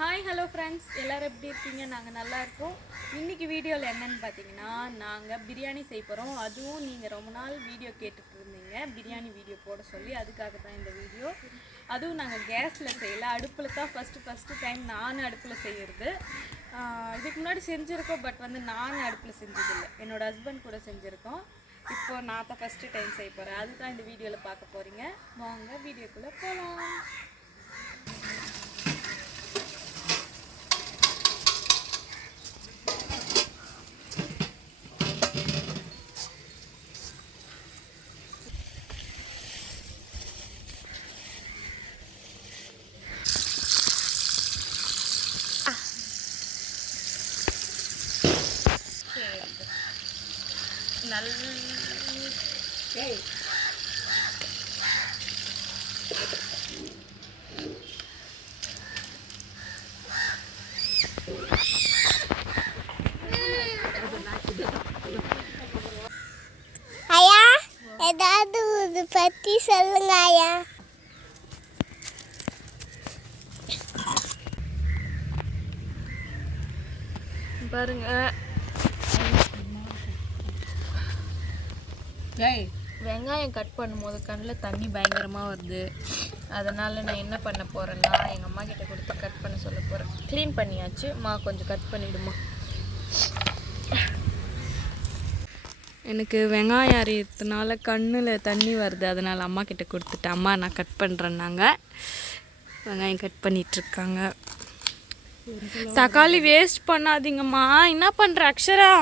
Hi hello friends, எல்லோரும் எப்படி இருக்கீங்க? நாங்கள் நல்லா இருக்கோம். இன்றைக்கி வீடியோவில் என்னென்னு பார்த்தீங்கன்னா, நாங்கள் பிரியாணி செய்ய போகிறோம். அதுவும் நீங்கள் ரொம்ப நாள் வீடியோ கேட்டுட்டு இருந்தீங்க, பிரியாணி வீடியோ போட சொல்லி. அதுக்காக தான் இந்த வீடியோ. அதுவும் நாங்கள் கேஸில் செய்யலை, அடுப்பில் தான் ஃபஸ்ட்டு டைம் நான் அடுப்பில் செய்கிறது. இதுக்கு முன்னாடி செஞ்சுருக்கோம், பட் நான் அடுப்பில் செஞ்சதில்லை. என்னோடய ஹஸ்பண்ட் கூட செஞ்சுருக்கோம். இப்போது நான் தான் ஃபஸ்ட்டு டைம் செய்ய போகிறேன். அதுதான் இந்த வீடியோவில் பார்க்க போகிறீங்க. வாங்க வீடியோக்குள்ளே போகலாம். ஐயா, ஏதாவது இது பற்றி சொல்லுங்க ஐயா. பாருங்க, வெங்காயம் கட் பண்ணும்போது கண்ணில் தண்ணி பயங்கரமாக வருது. அதனால் நான் என்ன பண்ண போகிறேன்னா, எங்கள் அம்மா கிட்ட கொடுத்து கட் பண்ண சொல்ல போகிறேன். க்ளீன் பண்ணியாச்சு, அம்மா கொஞ்சம் கட் பண்ணிவிடுமா. எனக்கு வெங்காயம் அரைக்கிறதுனால கண்ணில் தண்ணி வருது, அதனால் அம்மா கிட்ட கொடுத்துட்டேன். அம்மா நான் கட் பண்ணுறேன்னாங்க. வெங்காயம் கட் பண்ணிகிட்ருக்காங்க. தக்காளி வேஸ்ட் பண்ணாதீங்கம்மா. என்ன பண்ணுற அக்ஷரா?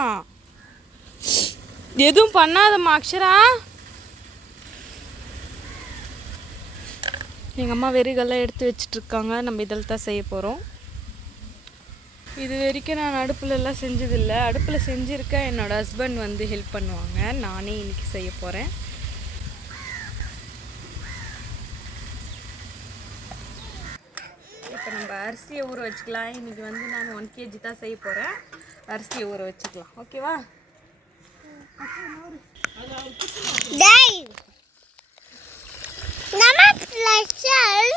எதுவும் பண்ணாதம்மா அக்ஷரா. எங்கள் அம்மா வெறிகள்லாம் எடுத்து வச்சிட்ருக்காங்க. நம்ம இதில் தான் செய்ய போகிறோம். இது வரைக்கும் நான் அடுப்புலலாம் செஞ்சதில்லை. அடுப்பில் செஞ்சுருக்கேன். என்னோடய ஹஸ்பண்ட் ஹெல்ப் பண்ணுவாங்க. நானே இன்றைக்கி செய்ய போகிறேன். இப்போ நம்ம அரிசியை ஊற வச்சுக்கலாம். இன்றைக்கி நான் 1 kg தான் செய்ய போகிறேன். அரிசியை ஊற வச்சுக்கலாம், ஓகேவா? டேய், நம்ம ஸ்பெஷல்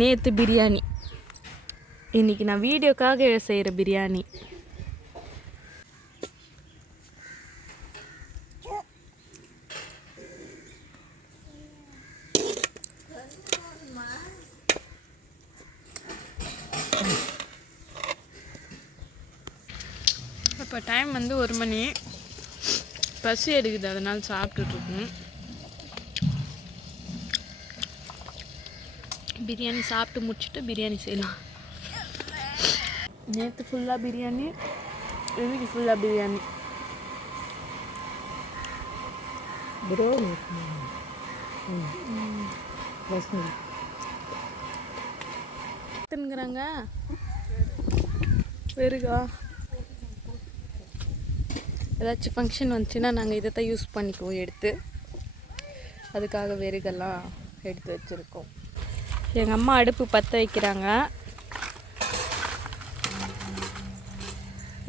நேற்று பிரியாணி, இன்றைக்கி நான் வீடியோக்காக செய்கிற பிரியாணி. இப்போ டைம் 1 மணி. பசி எடுக்குது, அதனால் சாப்பிட்டுட்ருக்கோம். பிரியாணி சாப்பிட்டு முடிச்சுட்டு பிரியாணி செய்யலாம். நேற்று ஃபுல்லாக பிரியாணி, இன்னைக்கு ஃபுல்லாக பிரியாணி. தின்னுங்கிறாங்க வெறுகா. ஏதாச்சும் ஃபங்க்ஷன் வந்துச்சுன்னா நாங்கள் இதை தான் யூஸ் பண்ணிக்குவோம் எடுத்து. அதுக்காக வெறுகெல்லாம் எடுத்து வச்சுருக்கோம். எங்கள் அம்மா அடுப்பு பற்ற வைக்கிறாங்க.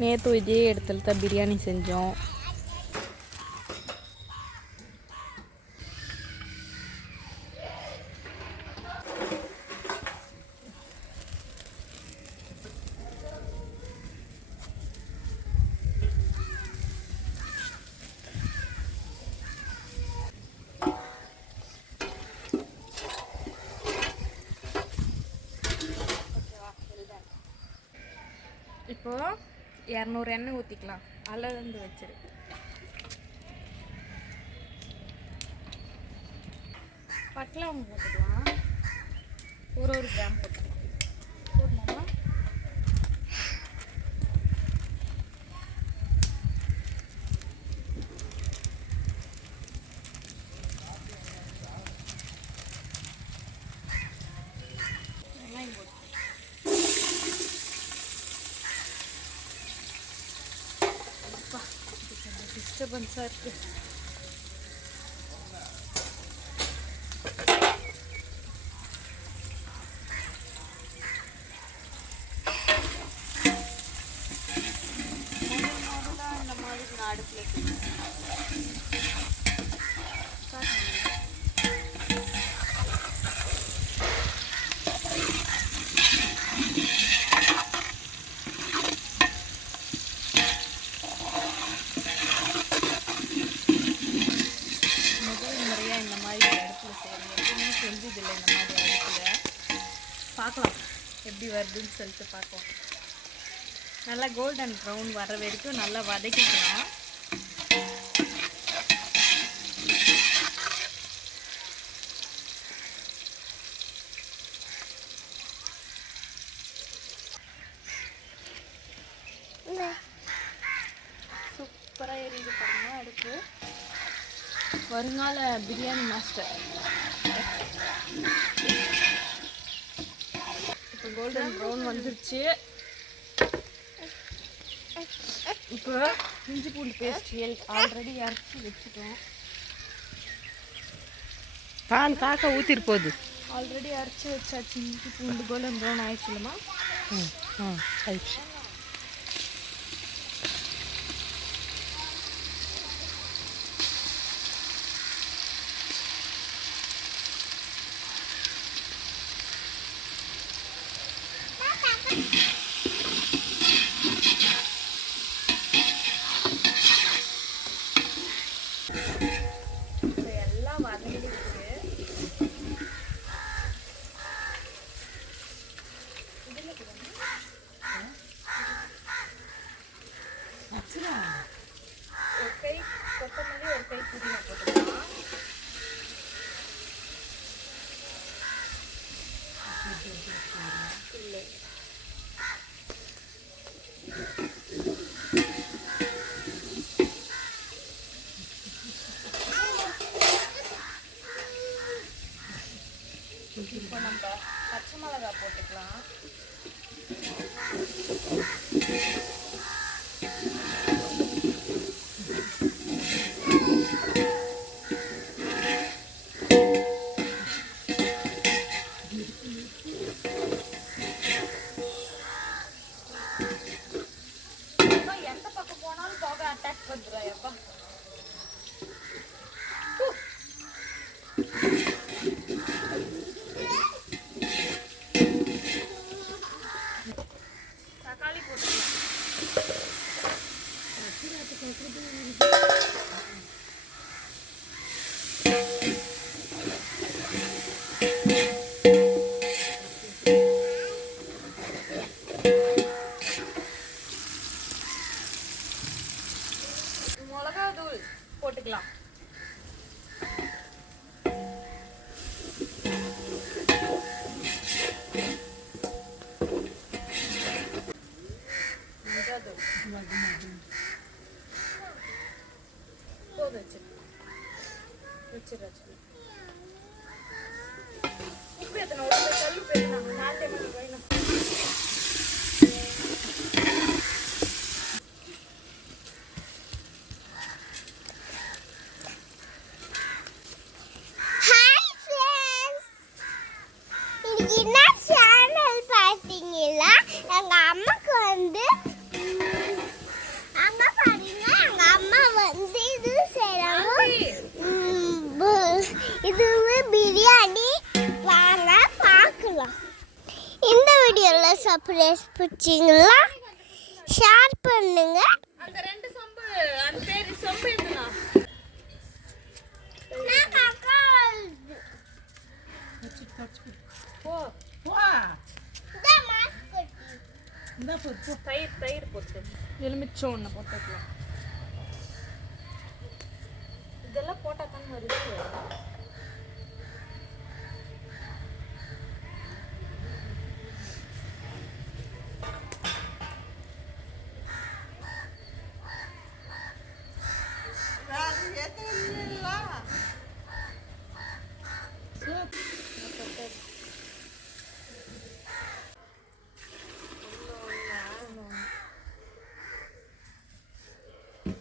நேற்று இதே இடத்துல தான் பிரியாணி செஞ்சோம். இப்போது 200 எண்ணெய் ஊற்றிக்கலாம். அளந்து வச்சிரு. பட்டலம் போட்டுக்கலாம். ஒரு கிராம் போட்டுமாமா. வெங்காயம் போட்டு டிஸ்டர்பன்ஸாக இருக்குது. இந்த மாதிரி நான் அடுப்பில் செஞ்சதில்லை இந்த மாதிரி அடுப்பில். பார்க்கலாம் எப்படி வருதுன்னு சொல்லிட்டு பார்ப்போம். நல்லா கோல்டன் ப்ரௌன் வர வரைக்கும் நல்லா வதக்கிக்கலாம். சூப்பராக எரியுது பாருங்க அடுப்பு. வருங்கால பிரியாணி மாஸ்டர். இப்போ கோல்டன் ப்ரௌன் வந்துருச்சு. இப்போ இஞ்சி பூண்டு பேஸ்ட் ஆல்ரெடி அரைச்சி வச்சுட்டோம். பால் காக்க ஊற்றிட்டு போகுது. ஆல்ரெடி அரைச்சி வச்சாச்சு. இஞ்சி பூண்டு கோல்டன் ப்ரௌன் ஆயிடுச்சுலமா. ஆயிடுச்சு. எல்லாம் வதங்கிடுச்சு. ஒரு கை கொத்தமல்லி ஒரு கை புதினா போட்டுக்கலாம். இல்லை இப்போ நம்ம பச்சை மிளகா போட்டுக்கலாம். எந்த பக்கம் போனாலும் போக அட்டாக் பண்ணுறா எப்பா. தக்காளி போட்டுக்கலாம். மிளகா தூள் போட்டுக்கலாம். உப்பு எத்தனை ஒரு கல் போயிடணும். நாலு டேபிள் போயிடணும். ஹாய் ஃப்ரெண்ட்ஸ், இன்னைக்கு என்ன சேனல் பார்த்தீங்களா? எங்கள் அம்மாக்கு வந்து அம்மா பாருங்க, எங்கள் அம்மா வந்து இது செய்கிறாங்க. இதுவே பிரியாணி. வாங்க பார்க்கலாம். இந்த வீடியோவில் சர்ப்ரைஸ் பிடிச்சிங்களா? ஷேர் பண்ணுங்க. அந்த ரெண்டு சொம்பு அந்த பேர் சொம்பு எதுனா தயிர் போட்டு எலுமிச்சம் ஒன்று போட்டுக்கலாம். இதெல்லாம் போட்டால் தான் வருது.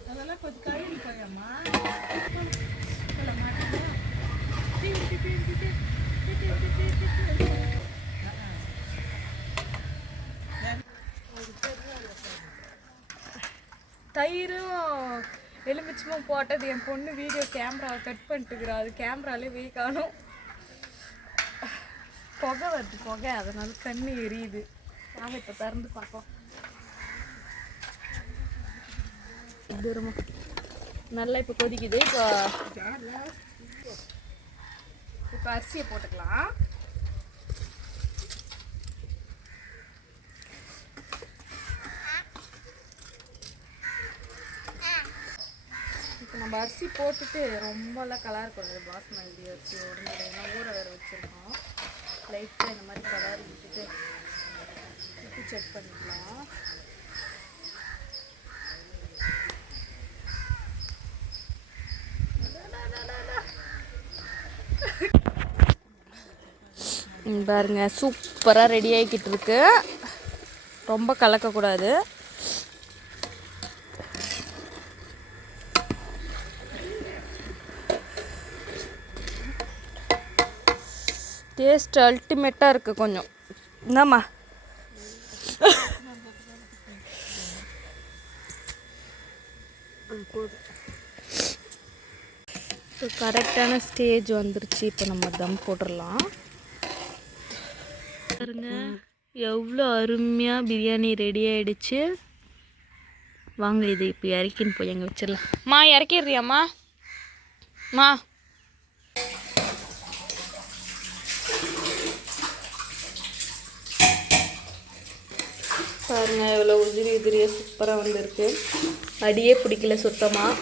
அதெல்லாம் கொஞ்சம் கழுவி தயிரும் எலுமிச்சமும் போட்டது என் பொண்ணு வீடியோ கேமராவை கட் பண்ணிட்டுக்கிறா. அது கேமராலே போய் காணும். புகை வருது, புகை, அதனால கண்ணு எரியுது. வாங்க இப்போ திறந்து பார்ப்போம். தூரமா நல்லா இப்போ கொதிக்குது. இப்போ அரிசியை போட்டுக்கலாம். இப்போ நம்ம அரிசி போட்டுட்டு ரொம்பலாம் கலர் கூடாது. பாஸ்மதி அரிசி உடனே ஊற வேற வச்சுருக்கோம். லைட்டாக இந்த மாதிரி கலர் விட்டுட்டு உப்பு செக் பண்ணிக்கலாம். பாருங்க சூப்பராக ரெடி ஆகிக்கிட்டு இருக்கு. ரொம்ப கலக்கக்கூடாது. டேஸ்ட் அல்டிமேட்டாக இருக்குது. கொஞ்சம் என்னம்மா இப்போ கரெக்டான ஸ்டேஜ் வந்துருச்சு. இப்போ நம்ம தம் போட்டுடலாம். பாருங்க எவ்வளோ அருமையாக பிரியாணி ரெடி ஆகிடுச்சு. வாங்க இது இப்போ இறக்கின்னு போய் எங்கே வச்சிடலாம். மா இறக்கிடுறியாம்மா? மா பாருங்க எவ்வளோ உதிரி உதிரியாக சூப்பராக வந்துருக்கு. அடியே பிடிக்கல சுத்தமாக.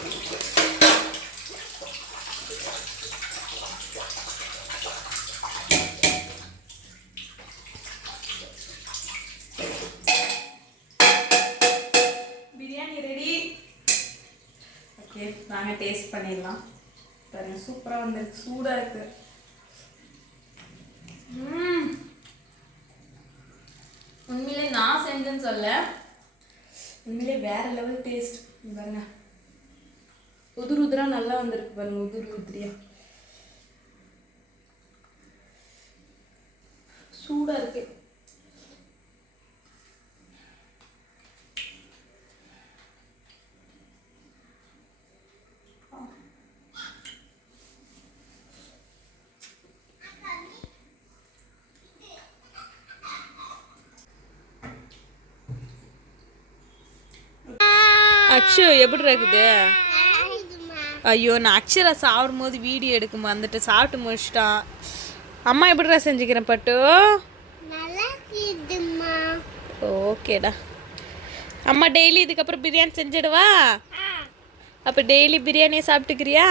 பிரியாணி ரெடி. ஓகே நாங்கள் டேஸ்ட் பண்ணிடலாம். பாருங்க சூப்பராக வந்துருக்கு. சூடாக இருக்குது. உண்மையிலே நான் செஞ்சேன்னு சொல்ல, உண்மையிலே வேற லெவல் டேஸ்ட். பாருங்க உதிரி உதிராக நல்லா வந்திருக்கு. பாருங்க உதிரி உதிரியா சூடாக இருக்கு. அக்ஷு எப்படி இருக்குது? ஐயோ நான் அக்ஷரா சாப்பிடும் போது வீடியோ எடுக்க வந்துட்டு சாப்பிட்டு முடிச்சிட்டான். அம்மா எப்படிடா செஞ்சுக்கிறேன் பட்டு? ஓகேடா. அம்மா டெய்லி இதுக்கப்புறம் பிரியாணி செஞ்சிடுவா? அப்போ டெய்லி பிரியாணியை சாப்பிட்டுக்கிறியா?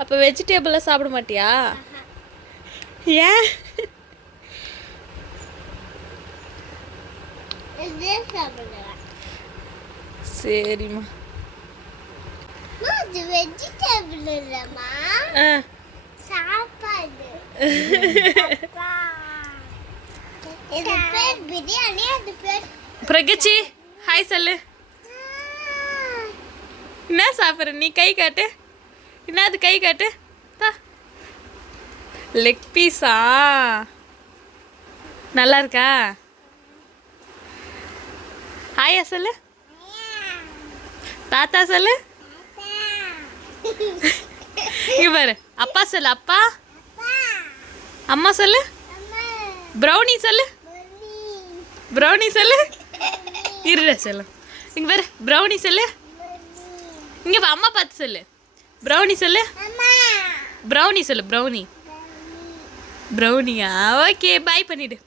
அப்போ வெஜிடேபிளாக சாப்பிட மாட்டியா? ஏன்? சரிம்மா. வெஜிடபிள் இல்லம்மா, சாப்பாடு. இது பேர் பிரியாணி, அது பேர் பிரகச்சி. ஹாய் சொல்லு. என்ன சாப்பிட்ற நீ? கை காட்டு. என்னது கை காட்டு? லெக் பீஸா? நல்லா இருக்கா? ஹாயா சொல்லு. தாத்தா சொல்லு. இங்க பாரு. அப்பா சொல்லு. அப்பா. அம்மா சொல்லு. ப்ரௌனி சொல்லு. ப்ரௌனி சொல்லு. இருடா சொல்லு. இங்க பாரு. ப்ரௌனி சொல்லு. இங்க வா அம்மா பார்த்து சொல்லு. ப்ரௌனி சொல்லு. ப்ரௌனி சொல்லு. ப்ரௌனி. ப்ரௌனியா? ஓகே பாய் பண்ணிடு.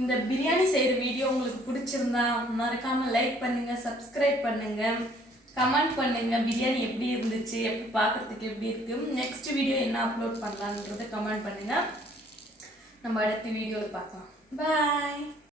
இந்த பிரியாணி செய்கிற வீடியோ உங்களுக்கு பிடிச்சிருந்தா மறக்காமல் லைக் பண்ணுங்கள், சப்ஸ்கிரைப் பண்ணுங்கள், கமெண்ட் பண்ணுங்கள். பிரியாணி எப்படி இருந்துச்சு, எப்படி பார்க்குறதுக்கு எப்படி இருக்குது, நெக்ஸ்ட் வீடியோ என்ன அப்லோட் பண்ணலான்றதை கமெண்ட் பண்ணுங்கள். நம்ம அடுத்த வீடியோவில் பார்க்கலாம். பாய்.